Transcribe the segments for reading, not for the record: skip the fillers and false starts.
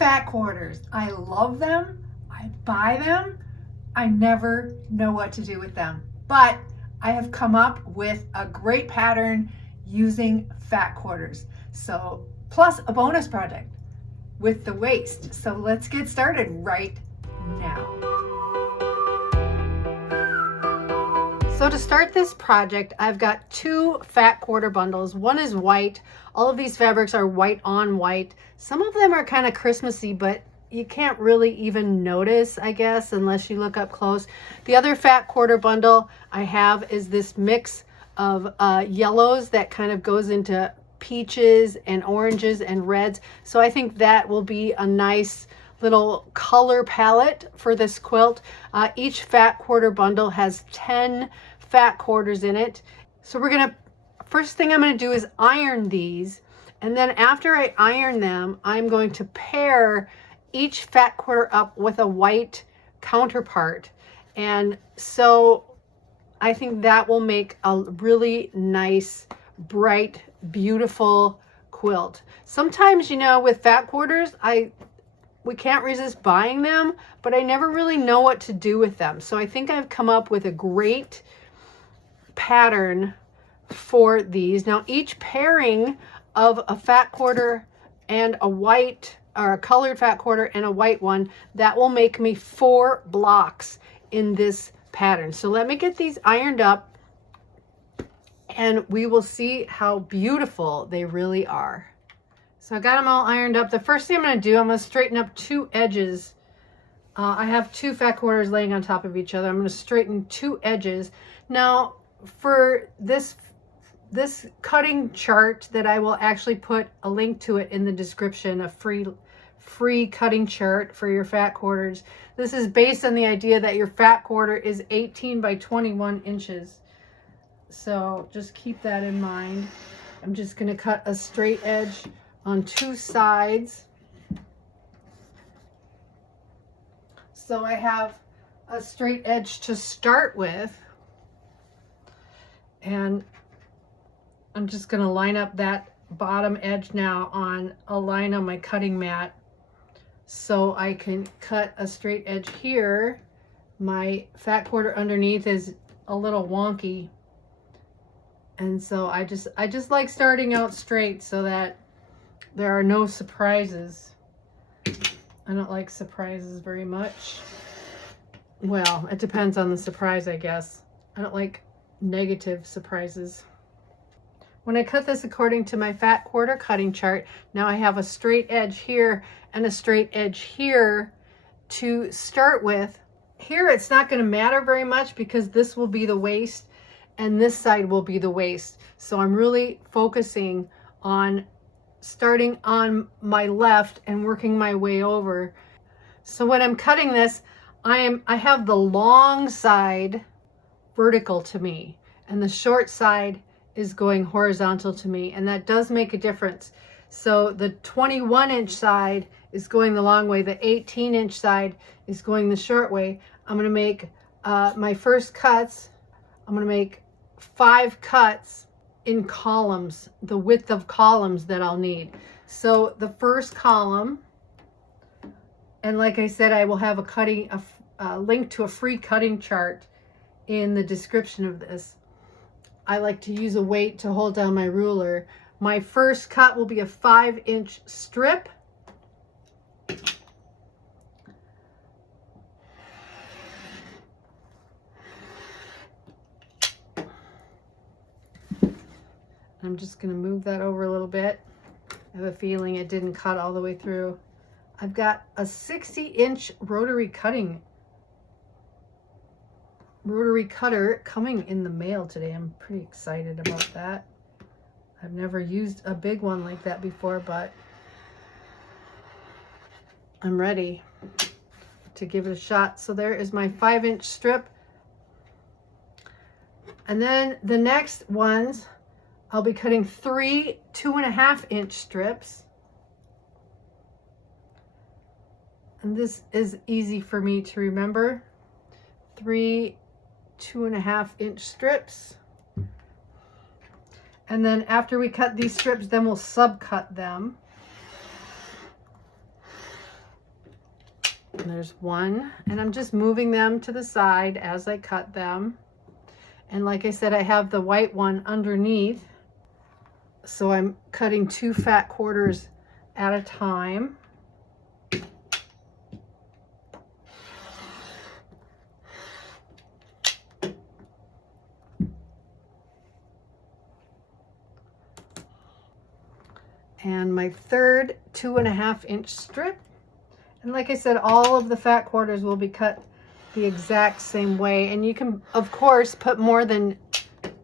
Fat quarters. I love them. I buy them. I never know what to do with them. But I have come up with a great pattern using fat quarters. So, plus a bonus project with the waist. So let's get started right now. So to start this project, I've got 2 fat quarter bundles. One is white. All of these fabrics are white on white. Some of them are kind of Christmassy, but you can't really even notice, I guess, unless you look up close. The other fat quarter bundle I have is this mix of yellows that kind of goes into peaches and oranges and reds. So I think that will be a nice little color palette for this quilt. Each fat quarter bundle has 10 fat quarters in it. So first thing I'm gonna do is iron these. And then after I iron them, I'm going to pair each fat quarter up with a white counterpart. And so I think that will make a really nice, bright, beautiful quilt. Sometimes, you know, with fat quarters, we can't resist buying them, but I never really know what to do with them. So I think I've come up with a great pattern for these. Now each pairing of a fat quarter and a white, or a colored fat quarter and a white one, that will make me 4 blocks in this pattern. So let me get these ironed up and we will see how beautiful they really are. So I got them all ironed up. The first thing I'm going to do, I'm going to straighten up 2 edges. I have 2 fat quarters laying on top of each other. I'm going to straighten 2 edges. Now for this cutting chart that I will actually put a link to it in the description, a free cutting chart for your fat quarters. This is based on the idea that your fat quarter is 18 by 21 inches. So just keep that in mind. I'm just going to cut a straight edge on 2 sides. So I have a straight edge to start with. And I'm just going to line up that bottom edge now on a line on my cutting mat so I can cut a straight edge here. My fat quarter underneath is a little wonky. And so I just like starting out straight so that there are no surprises. I don't like surprises very much. Well, it depends on the surprise, I guess. I don't like negative surprises. When I cut this according to my fat quarter cutting chart, now I have a straight edge here and a straight edge here to start with. Here it's not going to matter very much because this will be the waist and this side will be the waist. So I'm really focusing on starting on my left and working my way over. So when I'm cutting this, I have the long side vertical to me and the short side is going horizontal to me, and that does make a difference. So the 21-inch side is going the long way, the 18-inch side is going the short way. I'm going to make my first cuts. I'm going to make 5 cuts in columns, the width of columns that I'll need. So the first column, and like I said, I will have a link to a free cutting chart in the description of this. I like to use a weight to hold down my ruler. My first cut will be a 5-inch strip. I'm just going to move that over a little bit. I have a feeling it didn't cut all the way through. I've got a 60-inch rotary cutter coming in the mail today. I'm pretty excited about that. I've never used a big one like that before, but I'm ready to give it a shot. So there is my 5-inch strip. And then the next ones, I'll be cutting 3 2.5-inch strips. And this is easy for me to remember. 3 2.5-inch strips. And then after we cut these strips, then we'll subcut them. And there's one, and I'm just moving them to the side as I cut them. And like I said, I have the white one underneath, so I'm cutting 2 fat quarters at a time. And my third 2.5 inch strip. And like I said, all of the fat quarters will be cut the exact same way. And you can, of course, put more than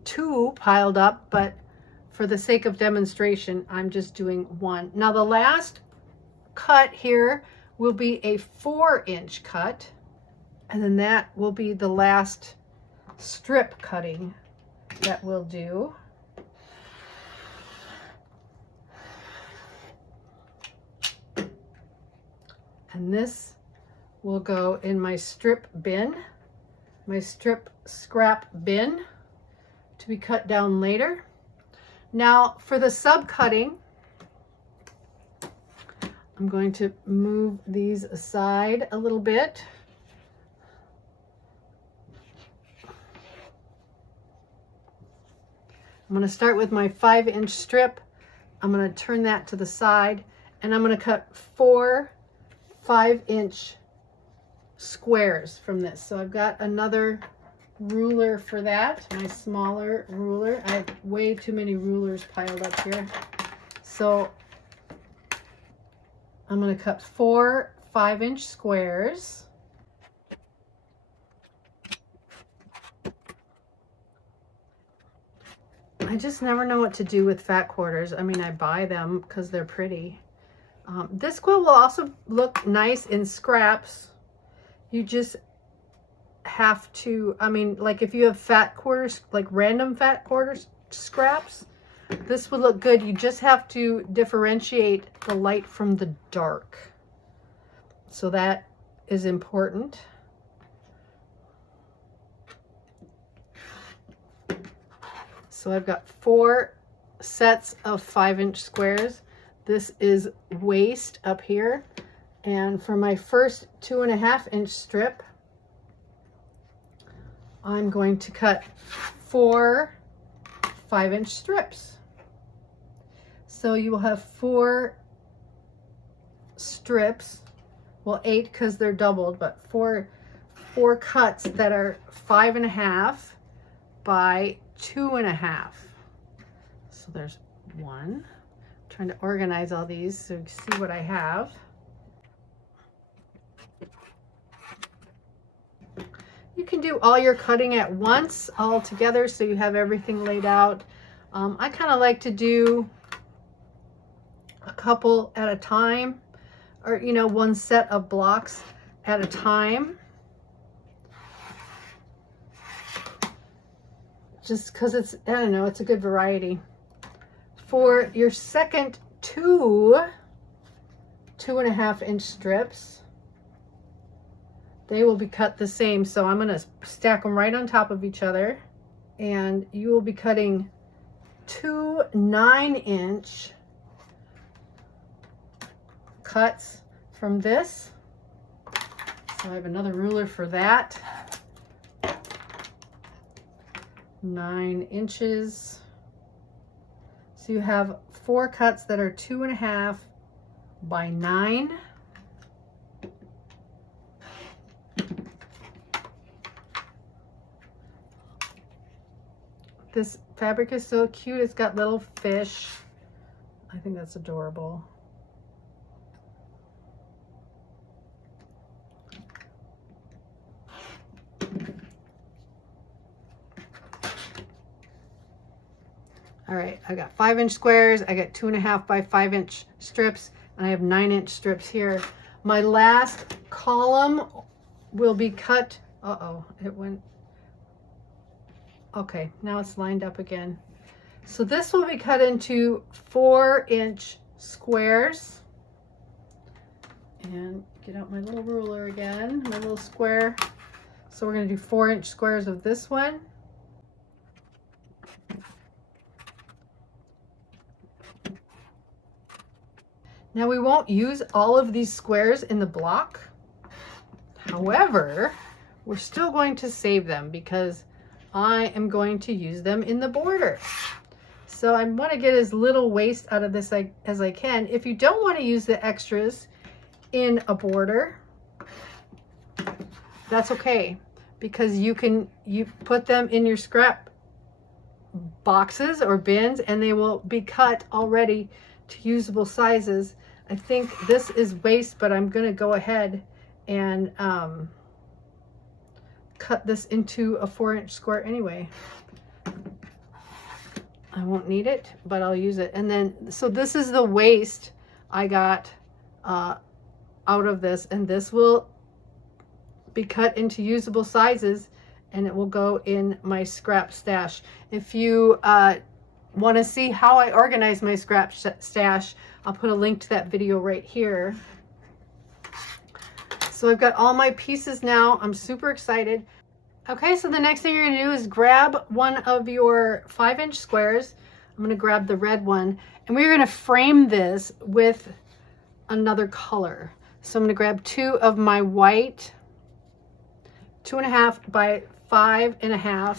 2 piled up, but for the sake of demonstration, I'm just doing 1. Now the last cut here will be a 4-inch cut. And then that will be the last strip cutting that we'll do. And this will go in my strip bin, my strip scrap bin, to be cut down later. Now for the sub cutting, I'm going to move these aside a little bit. I'm going to start with my 5-inch strip. I'm going to turn that to the side, and I'm going to cut 4 5-inch squares from this. So I've got another ruler for that, my smaller ruler. I have way too many rulers piled up here. So I'm going to cut 4 5-inch squares. I just never know what to do with fat quarters. I mean, I buy them because they're pretty. This quilt will also look nice in scraps. You just have to, I mean, like if you have fat quarters, like random fat quarters scraps, this would look good. You just have to differentiate the light from the dark. So that is important. So I've got 4 sets of 5-inch squares. This is waist up here. And for my first 2.5-inch strip, I'm going to cut 4 5-inch strips. So you will have 4 strips, well 8 because they're doubled, but 4 cuts that are 5.5 by 2.5. So there's 1. Trying to organize all these so you can see what I have. You can do all your cutting at once, all together, so you have everything laid out. I kind of like to do a couple at a time, or you know, 1 set of blocks at a time. Just because it's, I don't know, it's a good variety. For your second 2 2.5-inch strips, they will be cut the same. So I'm going to stack them right on top of each other, and you will be cutting 2 9-inch cuts from this. So I have another ruler for that. 9 inches. So you have 4 cuts that are 2.5 by 9. This fabric is so cute. It's got little fish. I think that's adorable. All right, I got 5-inch squares, I got 2.5 by 5-inch strips, and I have 9-inch strips here. My last column will be cut, it went, okay, now it's lined up again. So this will be cut into 4-inch squares. And get out my little ruler again, my little square. So we're gonna do 4-inch squares of this one. Now we won't use all of these squares in the block. However, we're still going to save them because I am going to use them in the border. So I want to get as little waste out of this as I can. If you don't want to use the extras in a border, that's okay, because you put them in your scrap boxes or bins and they will be cut already to usable sizes. I think this is waste, but I'm going to go ahead and cut this into a 4-inch square anyway. I won't need it, but I'll use it. And then, so this is the waste I got out of this, and this will be cut into usable sizes and it will go in my scrap stash. If you want to see how I organize my scrap stash, I'll put a link to that video right here. So I've got all my pieces now. I'm super excited. Okay, so the next thing you're going to do is grab one of your 5-inch squares. I'm going to grab the red one, and we're going to frame this with another color. So I'm going to grab 2 of my white 2.5 by 5.5.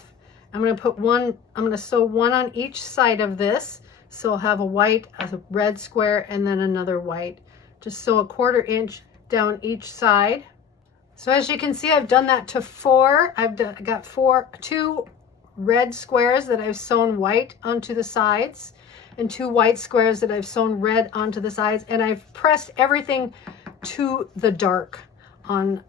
I'm going to put one, I'm going to sew one on each side of this. So I'll have a white, a red square, and then another white. Just sew a 1/4 inch down each side. So as you can see, I've done that to 4. I've got 2 red squares that I've sewn white onto the sides, and 2 white squares that I've sewn red onto the sides, and I've pressed everything to the dark on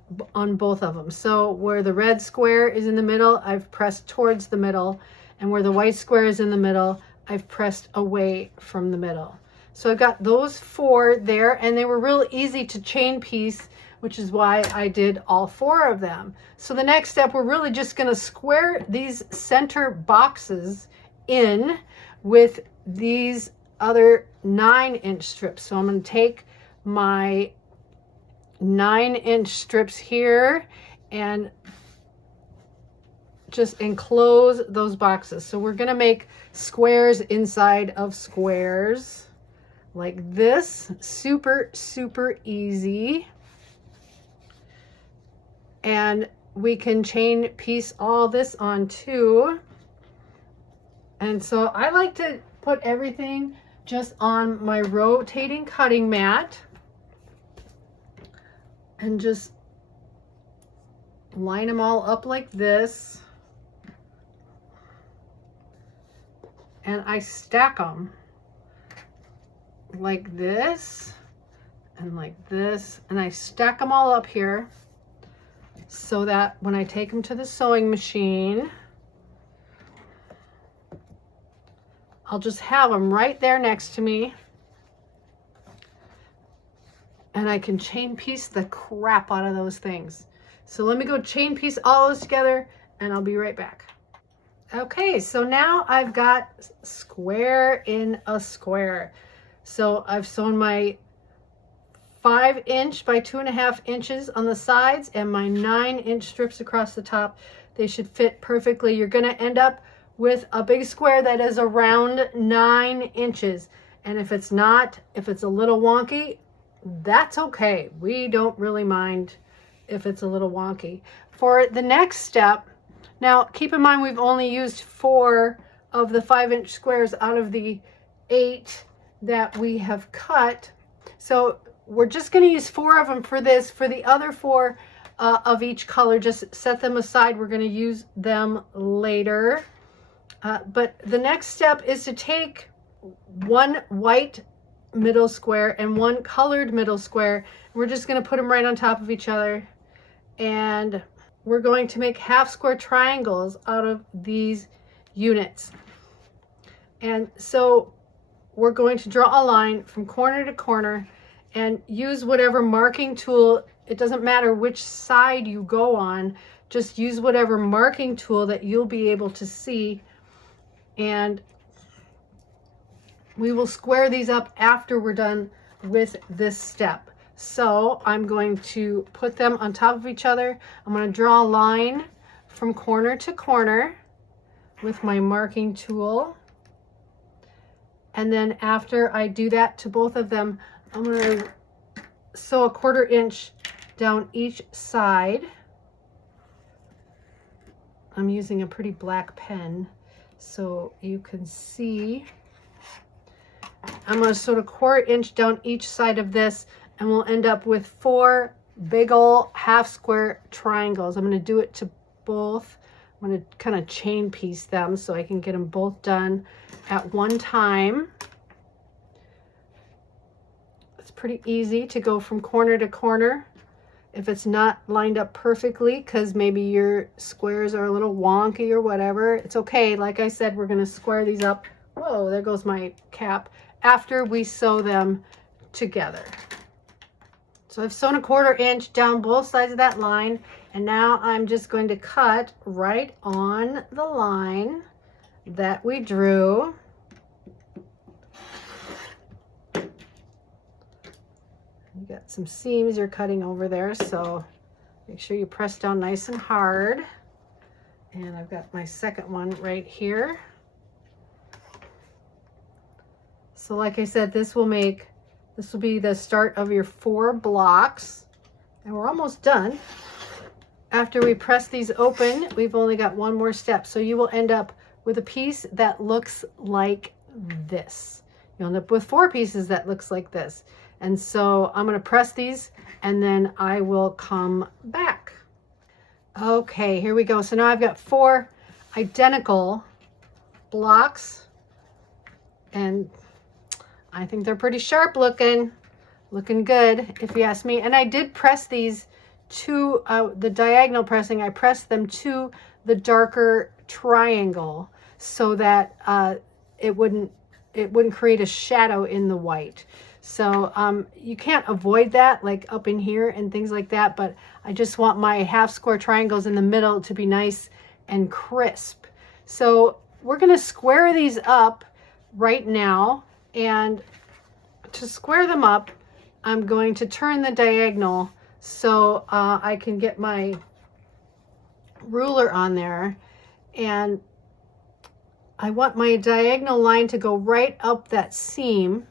both of them. So where the red square is in the middle, I've pressed towards the middle, and where the white square is in the middle, I've pressed away from the middle. So I've got those 4 there, and they were real easy to chain piece, which is why I did all 4 of them. So the next step, we're really just going to square these center boxes in with these other 9-inch strips. So I'm going to take my 9-inch strips here and just enclose those boxes. So we're going to make squares inside of squares like this. Super, super easy. And we can chain piece all this on too. And so I like to put everything just on my rotating cutting mat and just line them all up like this. And I stack them like this and like this. And I stack them all up here, so that when I take them to the sewing machine, I'll just have them right there next to me, and I can chain piece the crap out of those things. So let me go chain piece all those together, and I'll be right back. Okay, so now I've got square in a square. So I've sewn my 5-inch by 2.5 inches on the sides and my 9-inch strips across the top. They should fit perfectly. You're going to end up with a big square that is around 9 inches. And if it's not, if it's a little wonky, that's okay. We don't really mind if it's a little wonky. For the next step, now keep in mind we've only used 4 of the 5-inch squares out of the 8 that we have cut. So we're just going to use 4 of them for this. For the other 4 of each color, just set them aside. We're going to use them later. But the next step is to take 1 white middle square and 1 colored middle square. We're just going to put them right on top of each other. And we're going to make half square triangles out of these units. And so we're going to draw a line from corner to corner and use whatever marking tool. It doesn't matter which side you go on, just use whatever marking tool that you'll be able to see, and we will square these up after we're done with this step. So I'm going to put them on top of each other. I'm going to draw a line from corner to corner with my marking tool, and then after I do that to both of them, I'm going to sew a 1/4 inch down each side. I'm using a pretty black pen so you can see. I'm going to sort of 1/4 inch down each side of this, and we'll end up with 4 big old half square triangles. I'm going to do it to both. I'm going to kind of chain piece them so I can get them both done at one time. It's pretty easy to go from corner to corner if it's not lined up perfectly, because maybe your squares are a little wonky or whatever. It's okay. Like I said, we're going to square these up. Whoa, there goes my cap. After we sew them together. So I've sewn a 1/4 inch down both sides of that line, and now I'm just going to cut right on the line that we drew. You got some seams you're cutting over there, so make sure you press down nice and hard. And I've got my second one right here. So like I said, this will be the start of your 4 blocks, and we're almost done. After we press these open, we've only got one more step. So you will end up with a piece that looks like this. You'll end up with 4 pieces that looks like this. And so I'm going to press these, and then I will come back. Okay, here we go. So now I've got 4 identical blocks, and I think they're pretty sharp looking good if you ask me. And I did press these to the diagonal pressing. I pressed them to the darker triangle so that it wouldn't create a shadow in the white. So you can't avoid that, like up in here and things like that, but I just want my half square triangles in the middle to be nice and crisp. So we're going to square these up right now. And to square them up, I'm going to turn the diagonal so I can get my ruler on there. And I want my diagonal line to go right up that seam.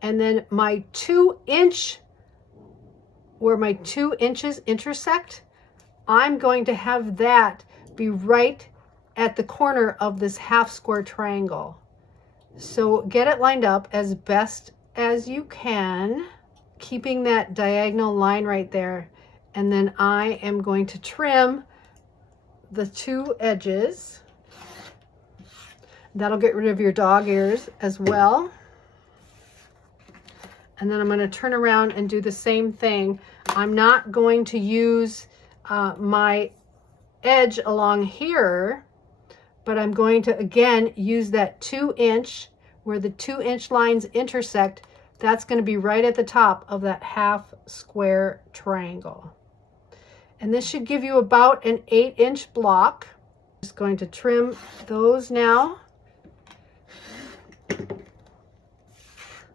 And then my 2 inch, where my 2 inches intersect, I'm going to have that be right at the corner of this half square triangle. So get it lined up as best as you can, keeping that diagonal line right there. And then I am going to trim the 2 edges. That'll get rid of your dog ears as well. And then I'm going to turn around and do the same thing. I'm not going to use my edge along here, but I'm going to again use that 2 inch where the 2 inch lines intersect. That's going to be right at the top of that half square triangle. And this should give you about an 8 inch block. Just going to trim those now.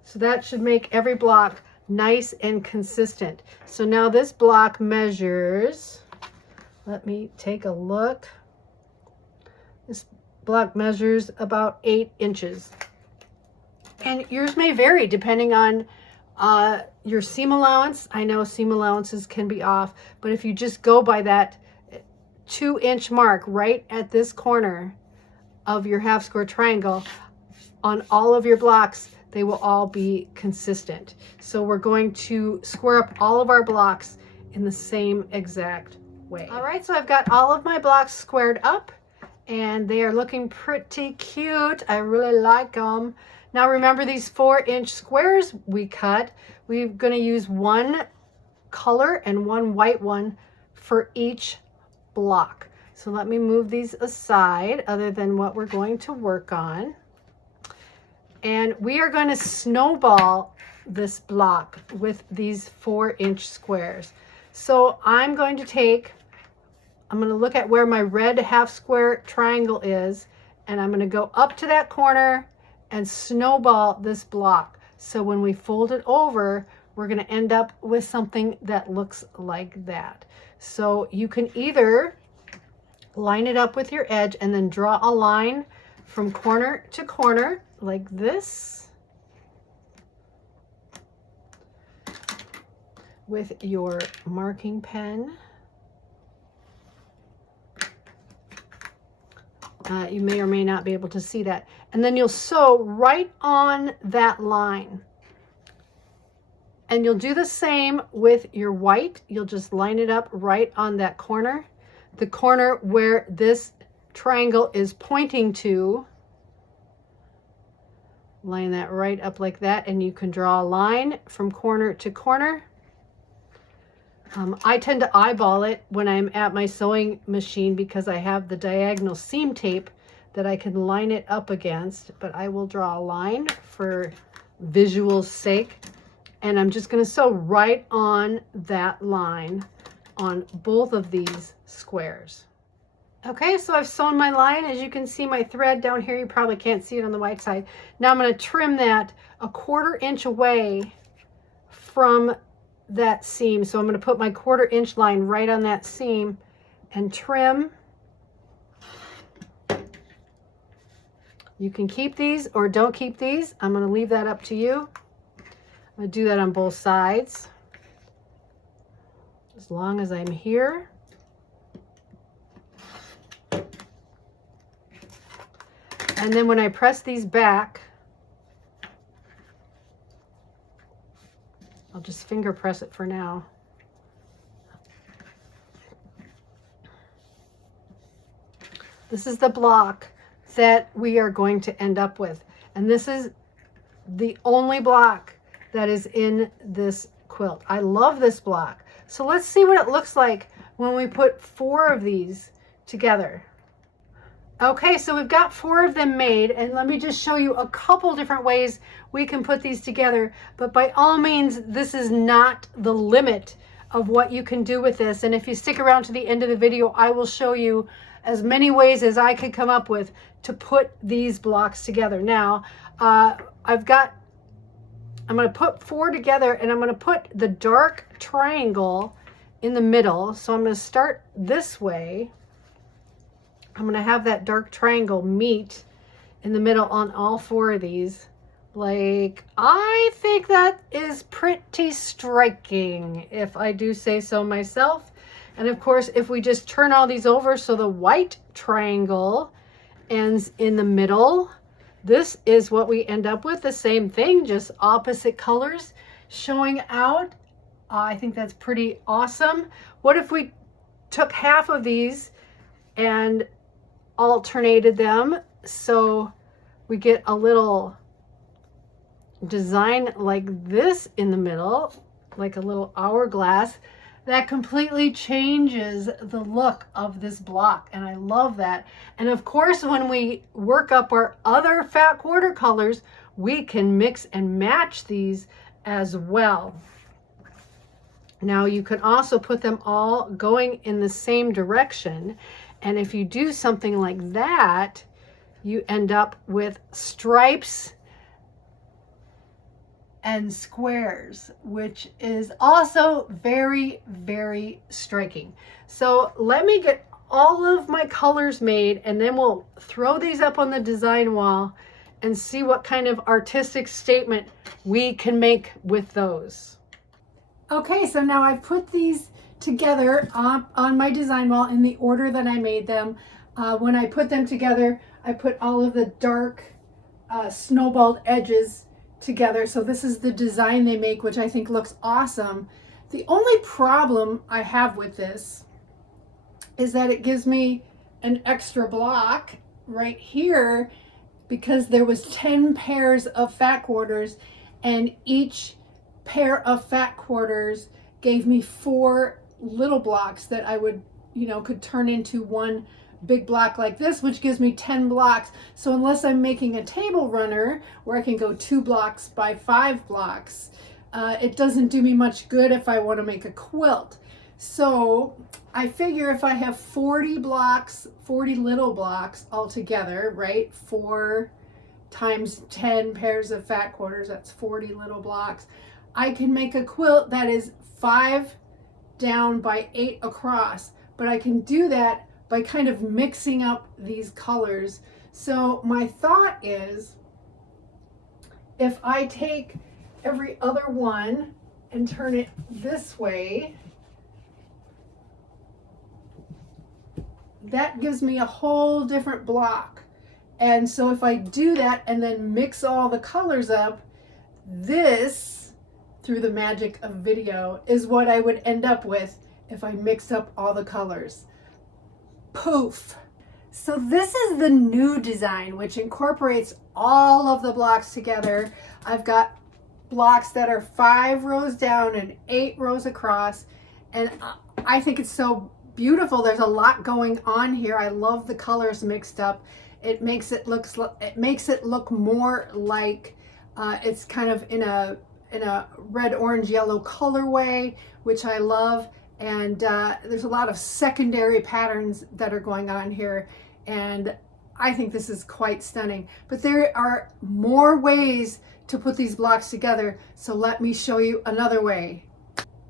So that should make every block nice and consistent. So now this block measures, let me take a look. This block measures about 8 inches. And yours may vary depending on your seam allowance. I know seam allowances can be off, but if you just go by that 2 inch mark right at this corner of your half square triangle, on all of your blocks, they will all be consistent. So we're going to square up all of our blocks in the same exact way. All right, so I've got all of my blocks squared up, and they are looking pretty cute. I really like them. Now remember, these 4 inch squares we cut, we're going to use 1 color and 1 white one for each block. So let me move these aside other than what we're going to work on. And we are going to snowball this block with these 4 inch squares. So I'm going to look at where my red half square triangle is, and I'm going to go up to that corner and snowball this block. So when we fold it over, we're going to end up with something that looks like that. So you can either line it up with your edge and then draw a line from corner to corner like this. with your marking pen. You may or may not be able to see that. And then you'll sew right on that line. And you'll do the same with your white. You'll just line it up right on that corner. The corner where this triangle is pointing to. Line that right up like that, and you can draw a line from corner to corner. I tend to eyeball it when I'm at my sewing machine because I have the diagonal seam tape that I can line it up against, but I will draw a line for visual sake. And I'm just going to sew right on that line on both of these squares. Okay, so I've sewn my line. As you can see, my thread down here, you probably can't see it on the white side. Now I'm going to trim that 1/4 inch away from that seam. So I'm going to put my 1/4 inch line right on that seam and trim. You can keep these or don't keep these. I'm going to leave that up to you. I'm going to do that on both sides as long as I'm here. And then when I press these back, I'll just finger press it for now. This is the block that we are going to end up with. And this is the only block that is in this quilt. I love this block. So let's see what it looks like when we put 4 of these together. Okay, so we've got 4 of them made, and let me just show you a couple different ways we can put these together. But by all means, this is not the limit of what you can do with this. And if you stick around to the end of the video, I will show you as many ways as I could come up with to put these blocks together. Now, I'm going to put 4 together, and I'm going to put the dark triangle in the middle. So I'm going to start this way. I'm going to have that dark triangle meet in the middle on all 4 of these. Like, I think that is pretty striking, if I do say so myself. And of course, if we just turn all these over so the white triangle ends in the middle, this is what we end up with. The same thing, just opposite colors showing out. I think that's pretty awesome. What if we took half of these and alternated them so we get a little design like this in the middle, like a little hourglass? That completely changes the look of this block, and I love that. And of course, when we work up our other fat quarter colors, we can mix and match these as well. Now you can also put them all going in the same direction, and if you do something like that, you end up with stripes and squares, which is also very, very striking. So let me get all of my colors made, and then we'll throw these up on the design wall and see what kind of artistic statement we can make with those. Okay, so now I've put these together on my design wall in the order that I made them. When I put them together, I put all of the dark snowballed edges together. So this is the design they make, which I think looks awesome. The only problem I have with this is that it gives me an extra block right here because there was 10 pairs of fat quarters, and each pair of fat quarters gave me 4 little blocks that I would, could turn into one big block like this, which gives me 10 blocks. So unless I'm making a table runner where I can go 2 blocks by 5 blocks, it doesn't do me much good if I want to make a quilt. So I figure if I have 40 blocks, 40 little blocks altogether, right? 4 times 10 pairs of fat quarters, that's 40 little blocks. I can make a quilt that is 5 down by 8 across, but I can do that by kind of mixing up these colors. So my thought is, if I take every other one and turn it this way, that gives me a whole different block. And so if I do that and then mix all the colors up, this, through the magic of video, is what I would end up with if I mixed up all the colors. Poof! So this is the new design, which incorporates all of the blocks together. I've got blocks that are 5 rows down and 8 rows across, and I think it's so beautiful. There's a lot going on here. I love the colors mixed up. It makes it look more like it's kind of in a red, orange, yellow colorway, which I love. And there's a lot of secondary patterns that are going on here, and I think this is quite stunning. But there are more ways to put these blocks together, so let me show you another way.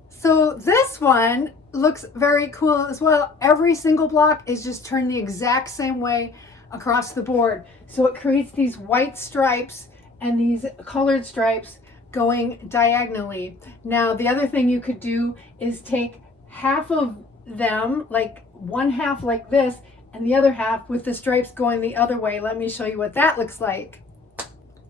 So this one looks very cool as well. Every single block is just turned the exact same way across the board. So it creates these white stripes and these colored stripes going diagonally. Now, the other thing you could do is take half of them, like one half like this, and the other half with the stripes going the other way. Let me show you what that looks like.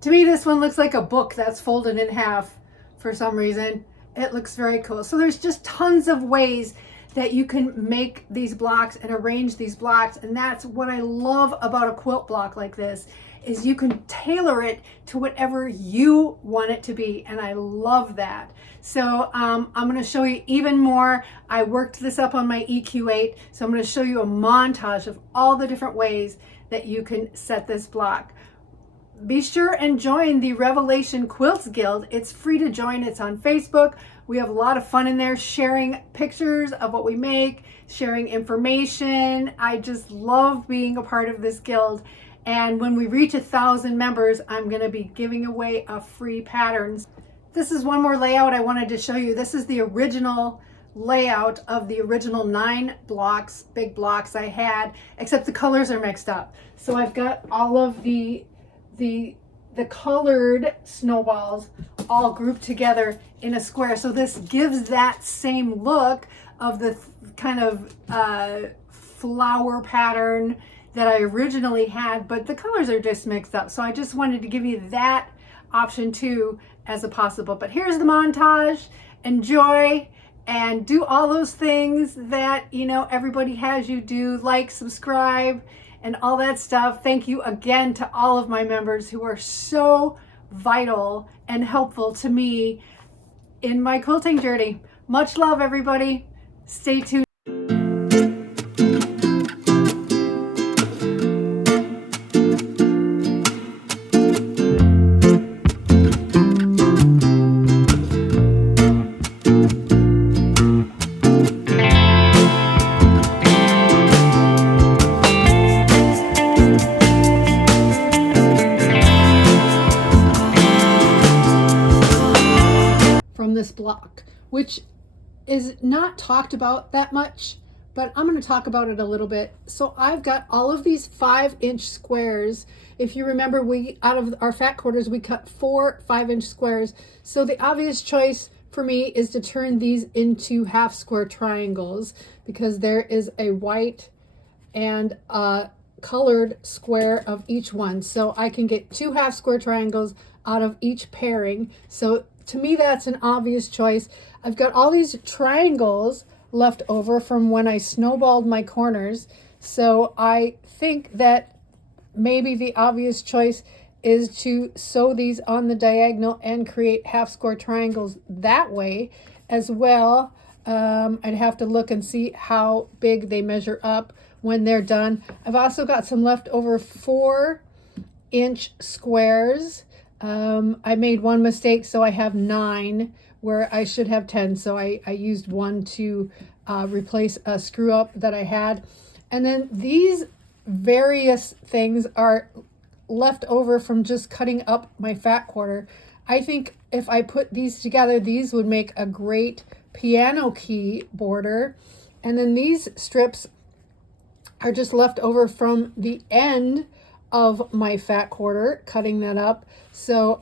To me, this one looks like a book that's folded in half for some reason. It looks very cool. So there's just tons of ways that you can make these blocks and arrange these blocks. And that's what I love about a quilt block like this, is you can tailor it to whatever you want it to be. And I love that. So I'm going to show you even more. I worked this up on my EQ8. So I'm going to show you a montage of all the different ways that you can set this block. Be sure and join the Revelation Quilts Guild. It's free to join. It's on Facebook. We have a lot of fun in there, sharing pictures of what we make, sharing information. I just love being a part of this guild. And when we reach 1,000 members, I'm going to be giving away a free patterns. This is one more layout I wanted to show you. This is the original layout of the original 9 blocks, big blocks I had, except the colors are mixed up. So I've got all of the colored snowballs all grouped together in a square. So this gives that same look of the kind of flower pattern that I originally had, but the colors are just mixed up. So I just wanted to give you that option too as a possible. But here's the montage. Enjoy and do all those things that, you know, everybody has you do, like, subscribe, and all that stuff. Thank you again to all of my members who are so vital and helpful to me in my quilting journey. Much love, everybody. Stay tuned. From this block, which is not talked about that much, but I'm going to talk about it a little bit. So I've got all of these 5-inch squares. If you remember, we out of our fat quarters we cut 4 5-inch squares. So the obvious choice for me is to turn these into half square triangles, because there is a white and a colored square of each one. So I can get 2 half square triangles out of each pairing. So to me, that's an obvious choice. I've got all these triangles left over from when I snowballed my corners. So I think that maybe the obvious choice is to sew these on the diagonal and create half square triangles that way as well. I'd have to look and see how big they measure up when they're done. I've also got some leftover 4-inch squares. I made one mistake, so I have 9 where I should have 10. So I used one to replace a screw up that I had. And then these various things are left over from just cutting up my fat quarter. I think if I put these together, these would make a great piano key border. And then these strips are just left over from the end of my fat quarter, cutting that up. So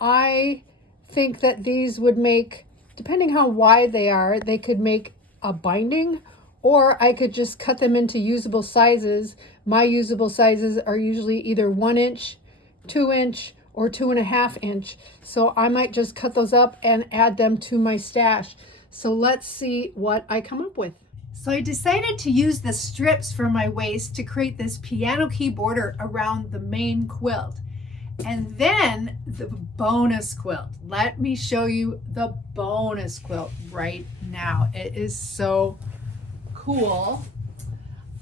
I think that these would make depending how wide they are, they could make a binding, or I could just cut them into usable sizes. My usable sizes are usually either 1 inch, 2 inch, or 2.5 inch. So I might just cut those up and add them to my stash. So let's see what I come up with. So I decided to use the strips from my waist to create this piano key border around the main quilt. And then the bonus quilt. Let me show you the bonus quilt right now. It is so cool.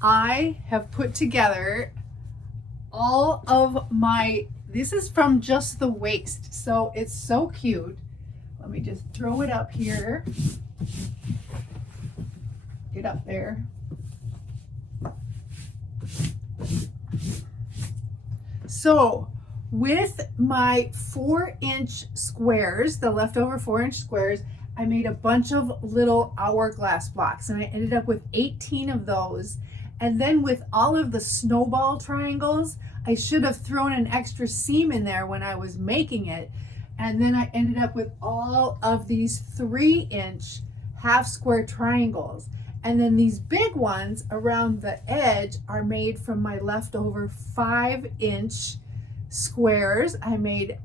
I have put together all of my, this is from just the waist. So it's so cute. Let me just throw it up here. Get up there. So with my 4-inch squares, the leftover 4-inch squares, I made a bunch of little hourglass blocks, and I ended up with 18 of those. And then with all of the snowball triangles, I should have thrown an extra seam in there when I was making it. And then I ended up with all of these 3-inch half square triangles. And then these big ones around the edge are made from my leftover 5-inch squares. I made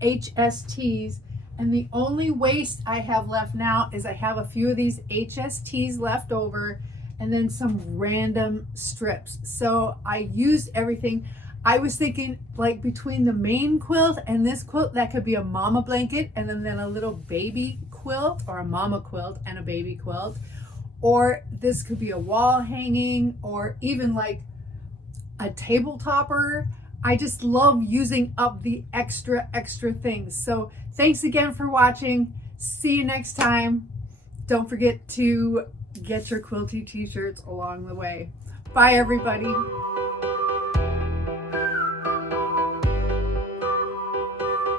HSTs, and the only waste I have left now is I have a few of these HSTs left over and then some random strips. So I used everything. I was thinking, like, between the main quilt and this quilt, that could be a mama blanket and then a little baby quilt, or a mama quilt and a baby quilt. Or this could be a wall hanging, or even like a table topper. I just love using up the extra things. So thanks again for watching. See you next time. Don't forget to get your quilty t-shirts along the way. Bye everybody.